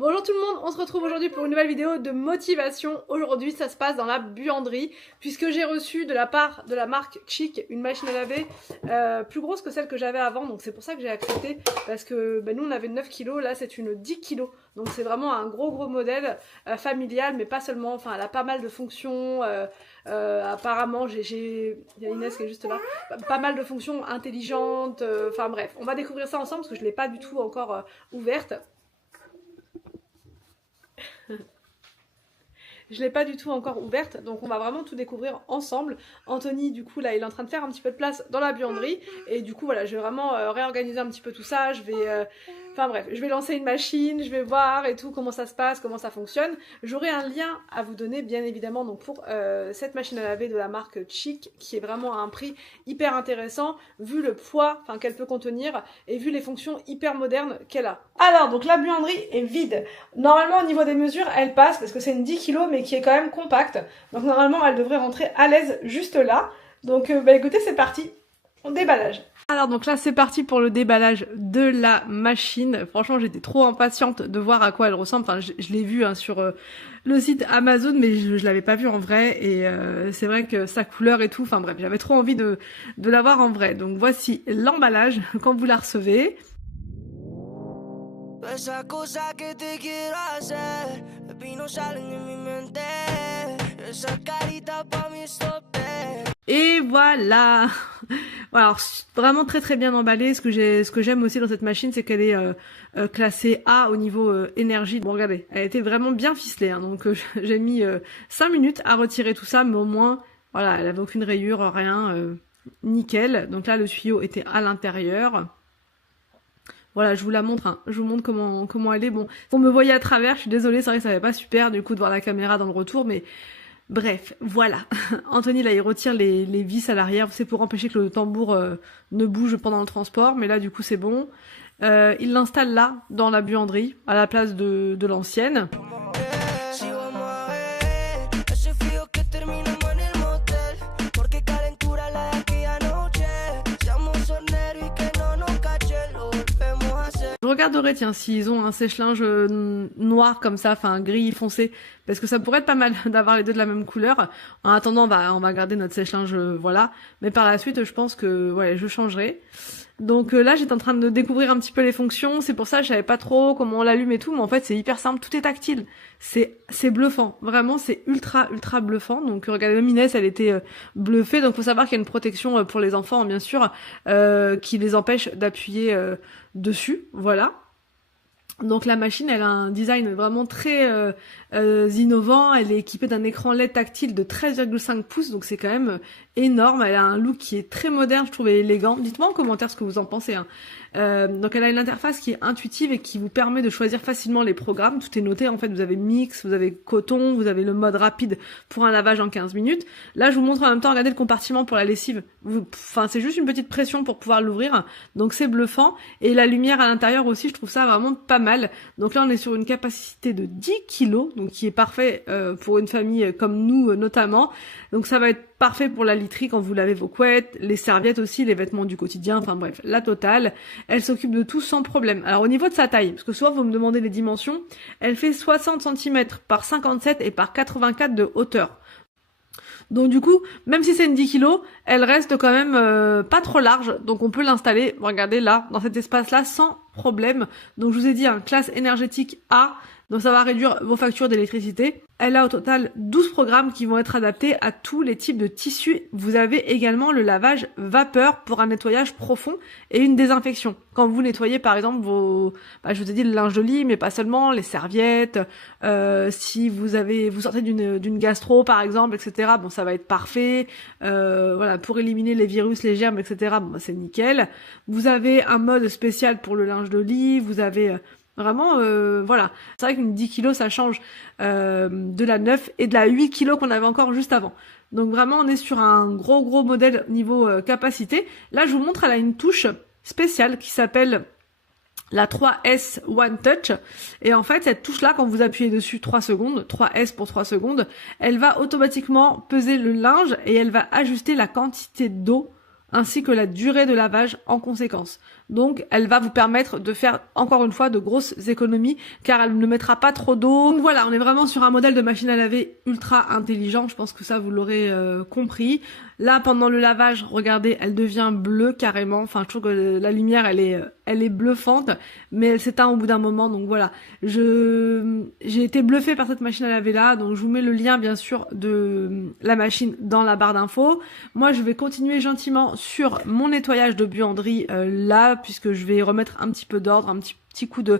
Bonjour tout le monde, on se retrouve aujourd'hui pour une nouvelle vidéo de motivation. Aujourd'hui ça se passe dans la buanderie puisque j'ai reçu de la part de la marque Chic une machine à laver plus grosse que celle que j'avais avant, donc c'est pour ça que j'ai accepté parce que nous on avait 9 kg, là c'est une 10 kg, donc c'est vraiment un gros modèle familial, mais pas seulement, enfin elle a pas mal de fonctions, apparemment il y a Inès qui est juste là, pas mal de fonctions intelligentes, enfin bref, on va découvrir ça ensemble parce que je l'ai pas du tout encore ouverte. Je l'ai pas du tout encore ouverte, donc on va vraiment tout découvrir ensemble. Anthony, du coup, là, il est en train de faire un petit peu de place dans la buanderie. Et du coup, voilà, je vais vraiment réorganiser un petit peu tout ça. Je vais... Enfin bref, je vais lancer une machine, je vais voir et tout, comment ça se passe, comment ça fonctionne. J'aurai un lien à vous donner, bien évidemment, donc pour cette machine à laver de la marque Chic, qui est vraiment à un prix hyper intéressant, vu le poids qu'elle peut contenir et vu les fonctions hyper modernes qu'elle a. Alors, donc la buanderie est vide. Normalement, au niveau des mesures, elle passe, parce que c'est une 10 kg, mais qui est quand même compacte. Donc normalement, elle devrait rentrer à l'aise juste là. Donc écoutez, c'est parti, on déballage. Alors donc là c'est parti pour le déballage de la machine. Franchement j'étais trop impatiente de voir à quoi elle ressemble. Enfin je l'ai vu sur le site Amazon, mais je l'avais pas vu en vrai. Et c'est vrai que sa couleur et tout, enfin bref, j'avais trop envie de la voir en vrai. Donc voici l'emballage quand vous la recevez. Et voilà. Alors vraiment très bien emballée. Ce que j'aime aussi dans cette machine, c'est qu'elle est classée A au niveau énergie. Bon regardez, elle a été vraiment bien ficelée, hein, donc j'ai mis 5 minutes à retirer tout ça, mais au moins voilà, elle avait aucune rayure, rien, nickel. Donc là le tuyau était à l'intérieur. Voilà, je vous la montre, hein. Je vous montre comment elle est. Bon, vous me voyez à travers, je suis désolée, c'est vrai que ça fait pas super du coup de voir la caméra dans le retour, mais bref, voilà. Anthony là il retire les vis à l'arrière, c'est pour empêcher que le tambour ne bouge pendant le transport, mais là du coup c'est bon. Il l'installe là, dans la buanderie, à la place de l'ancienne. Je regarderai, tiens, s'ils ont un sèche-linge noir comme ça, enfin gris foncé, parce que ça pourrait être pas mal d'avoir les deux de la même couleur. En attendant, on va garder notre sèche-linge, voilà. Mais par la suite, je pense que ouais, je changerai. Donc là, j'étais en train de découvrir un petit peu les fonctions. C'est pour ça que je savais pas trop comment on l'allume et tout, mais en fait, c'est hyper simple. Tout est tactile. C'est bluffant. Vraiment, c'est ultra bluffant. Donc regardez, même Inès, elle était bluffée. Donc faut savoir qu'il y a une protection pour les enfants, bien sûr, qui les empêche d'appuyer dessus, voilà. Donc la machine, elle a un design vraiment très innovant. Elle est équipée d'un écran LED tactile de 13,5 pouces, donc c'est quand même énorme. Elle a un look qui est très moderne, je trouve, et élégant. Dites-moi en commentaire ce que vous en pensez, hein. Donc elle a une interface qui est intuitive et qui vous permet de choisir facilement les programmes. Tout est noté, en fait, vous avez mix, vous avez coton, vous avez le mode rapide pour un lavage en 15 minutes. Là, je vous montre en même temps, regardez le compartiment pour la lessive. Enfin, c'est juste une petite pression pour pouvoir l'ouvrir, donc c'est bluffant. Et la lumière à l'intérieur aussi, je trouve ça vraiment pas mal. Donc là, on est sur une capacité de 10 kg, donc qui est parfait pour une famille comme nous notamment. Donc ça va être parfait pour la literie quand vous lavez vos couettes, les serviettes aussi, les vêtements du quotidien, enfin bref, la totale. Elle s'occupe de tout sans problème. Alors au niveau de sa taille, parce que souvent vous me demandez les dimensions, elle fait 60 cm par 57 et par 84 de hauteur. Donc du coup, même si c'est une 10 kg, elle reste quand même pas trop large, donc on peut l'installer, regardez là, dans cet espace-là, sans problème. Donc je vous ai dit, un classe énergétique A, donc ça va réduire vos factures d'électricité. Elle a au total 12 programmes qui vont être adaptés à tous les types de tissus. Vous avez également le lavage vapeur pour un nettoyage profond et une désinfection. Quand vous nettoyez par exemple vos, je vous ai dit le linge de lit, mais pas seulement, les serviettes, si vous sortez d'une gastro par exemple, etc. Bon, ça va être parfait. Voilà, pour éliminer les virus, les germes, etc. Bon, c'est nickel. Vous avez un mode spécial pour le linge de lit. Vous avez vraiment, voilà. C'est vrai qu'une 10 kg, ça change de la 9 et de la 8 kg qu'on avait encore juste avant. Donc vraiment, on est sur un gros modèle niveau capacité. Là, je vous montre, elle a une touche spéciale qui s'appelle la 3S One Touch. Et en fait, cette touche-là, quand vous appuyez dessus 3 secondes, 3S pour 3 secondes, elle va automatiquement peser le linge et elle va ajuster la quantité d'eau ainsi que la durée de lavage en conséquence. Donc elle va vous permettre de faire encore une fois de grosses économies car elle ne mettra pas trop d'eau. Donc voilà, on est vraiment sur un modèle de machine à laver ultra intelligent, je pense que ça vous l'aurez compris. Là pendant le lavage, regardez, elle devient bleue carrément, enfin je trouve que la lumière elle est bluffante, mais elle s'éteint au bout d'un moment, donc voilà. J'ai été bluffée par cette machine à laver là, donc je vous mets le lien bien sûr de la machine dans la barre d'infos. Moi je vais continuer gentiment sur mon nettoyage de buanderie là, puisque je vais remettre un petit peu d'ordre, un petit coup de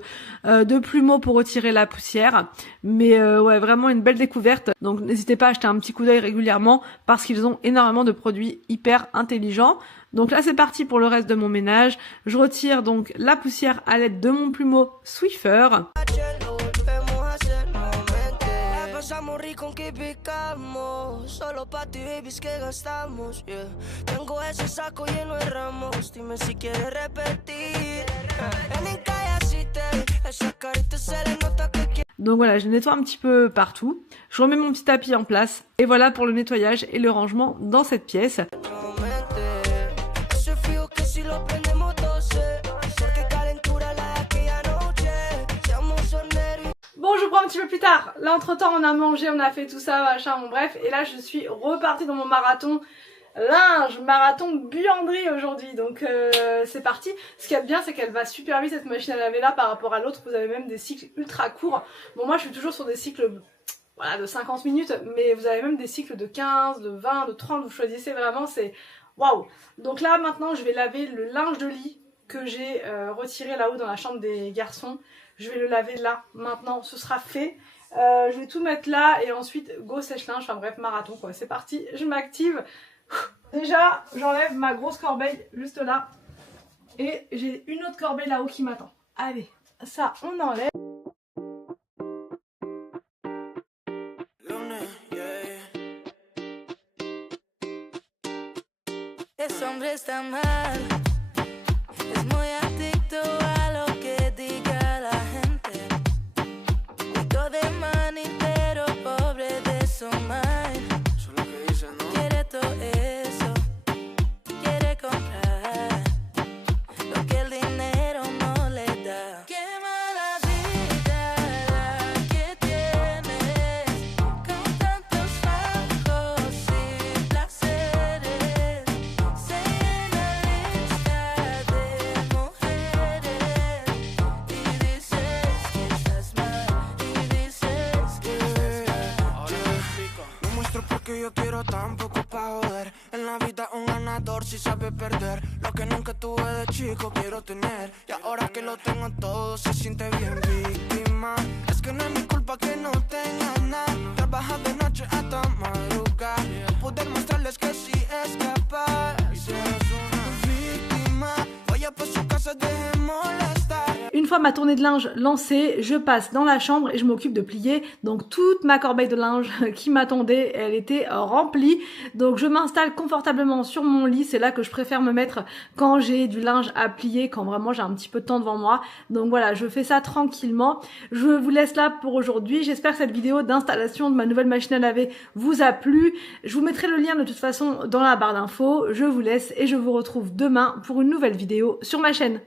plumeau pour retirer la poussière. Mais ouais, vraiment une belle découverte. Donc n'hésitez pas à jeter un petit coup d'œil régulièrement parce qu'ils ont énormément de produits hyper intelligents. Donc là c'est parti pour le reste de mon ménage. Je retire donc la poussière à l'aide de mon plumeau Swiffer. Donc voilà, je nettoie un petit peu partout. Je remets mon petit tapis en place. Et voilà pour le nettoyage et le rangement dans cette pièce. Bon, je prends un petit peu plus tard. Là, entre-temps, on a mangé, on a fait tout ça, machin, bon bref. Et là, je suis repartie dans mon marathon marathon buanderie aujourd'hui. Donc, c'est parti. Ce qui est bien, c'est qu'elle va super vite, cette machine à laver là, par rapport à l'autre. Vous avez même des cycles ultra courts. Bon, moi, je suis toujours sur des cycles, voilà, de 50 minutes. Mais vous avez même des cycles de 15, de 20, de 30. Vous choisissez vraiment, c'est waouh. Donc là, maintenant, je vais laver le linge de lit que j'ai retiré là-haut dans la chambre des garçons. Je vais le laver là, maintenant, ce sera fait. Je vais tout mettre là et ensuite go sèche-linge, enfin bref, marathon quoi. C'est parti, je m'active. Déjà, j'enlève ma grosse corbeille juste là. Et j'ai une autre corbeille là-haut qui m'attend. Allez, ça on enlève. Yo quiero tan poco pa' joder. En la vida un ganador si sabe perder. Lo que nunca tuve de chico quiero tener. Y ahora que lo tengo todo se siente bien víctima. Es que no es mi culpa que no tenga nada. Trabaja de noche hasta madrugar. Poder mostrarles que sí es capaz. Y si eres una víctima, vaya pa' su casa, deje molestar. Une fois ma tournée de linge lancée, je passe dans la chambre et je m'occupe de plier. Donc toute ma corbeille de linge qui m'attendait, elle était remplie. Donc je m'installe confortablement sur mon lit. C'est là que je préfère me mettre quand j'ai du linge à plier, quand vraiment j'ai un petit peu de temps devant moi. Donc voilà, je fais ça tranquillement. Je vous laisse là pour aujourd'hui. J'espère que cette vidéo d'installation de ma nouvelle machine à laver vous a plu. Je vous mettrai le lien de toute façon dans la barre d'infos. Je vous laisse et je vous retrouve demain pour une nouvelle vidéo sur ma chaîne.